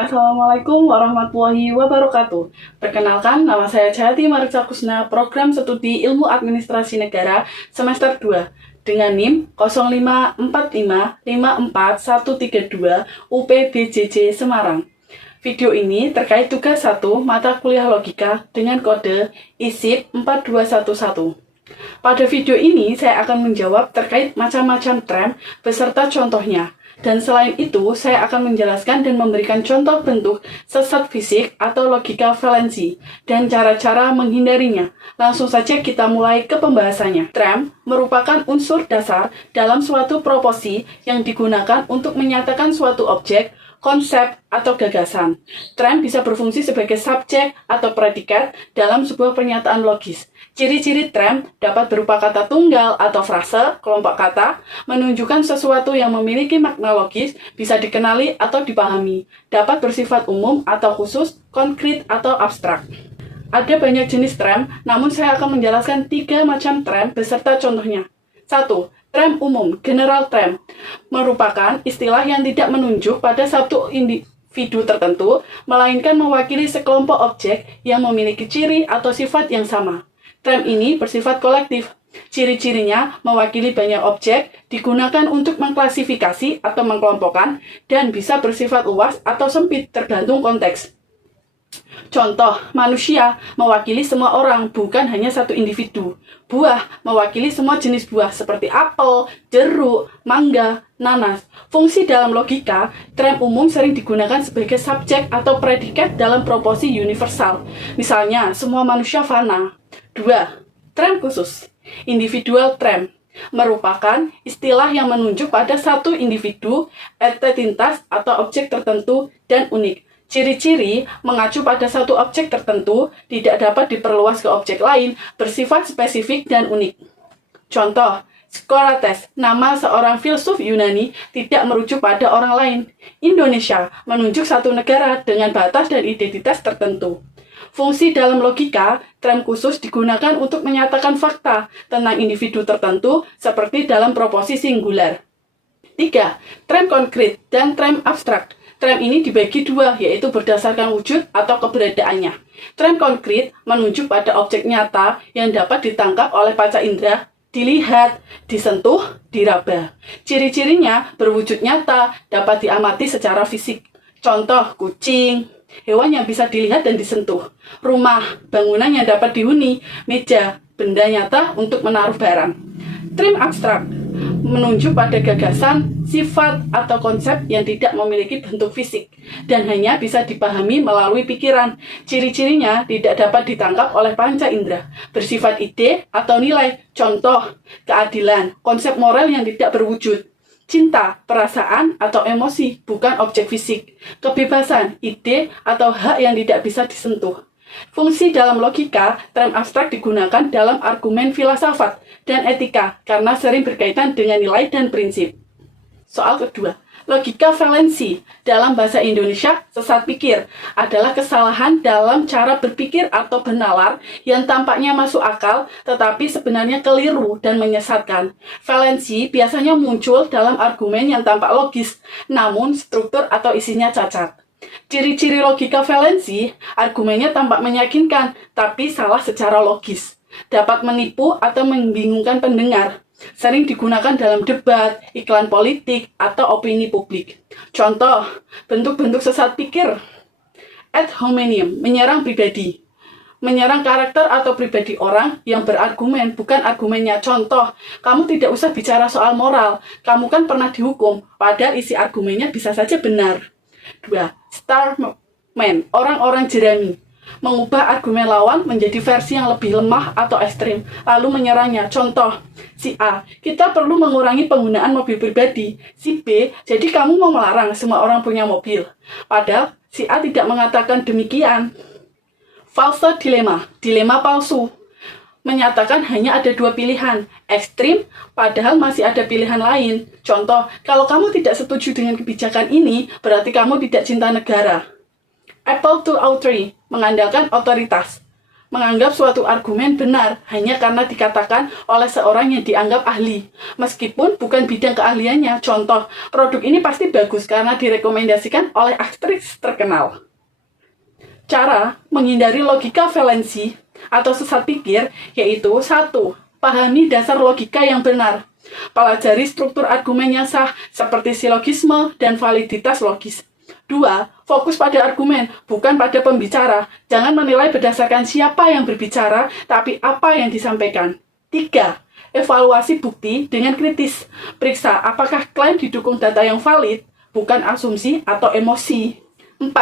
Assalamualaikum warahmatullahi wabarakatuh. Perkenalkan, nama saya Jayati Marica Kusna, Program Studi Ilmu Administrasi Negara semester 2 dengan NIM 054554132 UPBJJ Semarang. Video ini terkait tugas 1 mata kuliah logika dengan kode ISIP 4211. Pada video ini, saya akan menjawab terkait macam-macam tram beserta contohnya. Dan selain itu, saya akan menjelaskan dan memberikan contoh bentuk sesat fisik atau logika valensi dan cara-cara menghindarinya. Langsung saja kita mulai ke pembahasannya. Tram merupakan unsur dasar dalam suatu proposi yang digunakan untuk menyatakan suatu objek, konsep, atau gagasan. Tram bisa berfungsi sebagai subjek atau predikat dalam sebuah pernyataan logis. Ciri-ciri tram dapat berupa kata tunggal atau frase, kelompok kata, menunjukkan sesuatu yang memiliki makna logis, bisa dikenali atau dipahami, dapat bersifat umum atau khusus, konkret atau abstrak. Ada banyak jenis tram, namun saya akan menjelaskan 3 macam tram beserta contohnya. 1. Tram umum, general tram, merupakan istilah yang tidak menunjuk pada satu individu tertentu, melainkan mewakili sekelompok objek yang memiliki ciri atau sifat yang sama. Tram ini bersifat kolektif. Ciri-cirinya mewakili banyak objek, digunakan untuk mengklasifikasi atau mengkelompokkan, dan bisa bersifat luas atau sempit tergantung konteks. Contoh, manusia mewakili semua orang, bukan hanya satu individu. Buah mewakili semua jenis buah seperti apel, jeruk, mangga, nanas. Fungsi dalam logika, tram umum sering digunakan sebagai subjek atau predikat dalam proposi universal. Misalnya, semua manusia fana. 2. Tram khusus, individual tram, merupakan istilah yang menunjuk pada satu individu, entitas atau objek tertentu dan unik. Ciri-ciri mengacu pada satu objek tertentu, tidak dapat diperluas ke objek lain, bersifat spesifik dan unik. Contoh, Socrates, nama seorang filsuf Yunani, tidak merujuk pada orang lain. Indonesia menunjuk satu negara dengan batas dan identitas tertentu. Fungsi dalam logika, tram khusus digunakan untuk menyatakan fakta tentang individu tertentu seperti dalam proposi singular. 3. Tram konkret dan tram abstrak. Tram ini dibagi 2, yaitu berdasarkan wujud atau keberadaannya. Tram konkret menunjuk pada objek nyata yang dapat ditangkap oleh panca indera, dilihat, disentuh, diraba. Ciri-cirinya berwujud nyata, dapat diamati secara fisik. Contoh, kucing, hewan yang bisa dilihat dan disentuh. Rumah, bangunan yang dapat dihuni. Meja, benda nyata untuk menaruh barang. Tram abstrak menunjuk pada gagasan, sifat, atau konsep yang tidak memiliki bentuk fisik dan hanya bisa dipahami melalui pikiran. Ciri-cirinya tidak dapat ditangkap oleh panca indera, bersifat ide atau nilai. Contoh, keadilan, konsep moral yang tidak berwujud. Cinta, perasaan, atau emosi, bukan objek fisik. Kebebasan, ide, atau hak yang tidak bisa disentuh. Fungsi dalam logika, tram abstrak digunakan dalam argumen filsafat dan etika karena sering berkaitan dengan nilai dan prinsip. Soal kedua, logika valensi dalam bahasa Indonesia sesat pikir adalah kesalahan dalam cara berpikir atau benalar yang tampaknya masuk akal tetapi sebenarnya keliru dan menyesatkan. Valensi biasanya muncul dalam argumen yang tampak logis, namun struktur atau isinya cacat. Ciri-ciri logika valensi, argumennya tampak meyakinkan, tapi salah secara logis. Dapat menipu atau membingungkan pendengar. Sering digunakan dalam debat, iklan politik, atau opini publik. Contoh, bentuk-bentuk sesat pikir. Ad hominem, menyerang pribadi. Menyerang karakter atau pribadi orang yang berargumen, bukan argumennya. Contoh, kamu tidak usah bicara soal moral. Kamu kan pernah dihukum, padahal isi argumennya bisa saja benar. 2. Starman, orang-orang jerami, mengubah argumen lawan menjadi versi yang lebih lemah atau ekstrim, lalu menyerangnya. Contoh, si A, kita perlu mengurangi penggunaan mobil pribadi. Si B, jadi kamu mau melarang semua orang punya mobil. Padahal si A tidak mengatakan demikian. False dilema, dilema palsu, menyatakan hanya ada 2 pilihan, ekstrim, padahal masih ada pilihan lain. Contoh, kalau kamu tidak setuju dengan kebijakan ini, berarti kamu tidak cinta negara. Apple to authority, mengandalkan otoritas. menganggap suatu argumen benar hanya karena dikatakan oleh seorang yang dianggap ahli, meskipun bukan bidang keahliannya. Contoh, produk ini pasti bagus karena direkomendasikan oleh aktris terkenal. Cara menghindari logika falensi atau sesat pikir yaitu: 1. Pahami dasar logika yang benar. Pelajari struktur argumen yang sah seperti silogisme dan validitas logis. 2. Fokus pada argumen, bukan pada pembicara. Jangan menilai berdasarkan siapa yang berbicara, tapi apa yang disampaikan. 3. Evaluasi bukti dengan kritis. Periksa apakah klaim didukung data yang valid, bukan asumsi atau emosi. 4.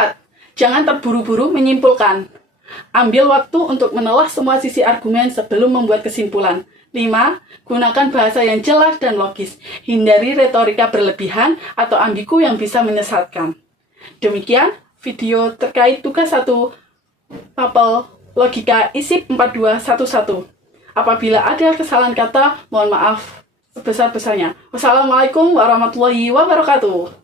Jangan terburu-buru menyimpulkan. Ambil waktu untuk menelah semua sisi argumen sebelum membuat kesimpulan. 5. Gunakan bahasa yang jelas dan logis. Hindari retorika berlebihan atau ambigu yang bisa menyesatkan. Demikian video terkait tugas 1 mapel logika ISIP 4211. Apabila ada kesalahan kata, mohon maaf sebesar-besarnya. Wassalamualaikum warahmatullahi wabarakatuh.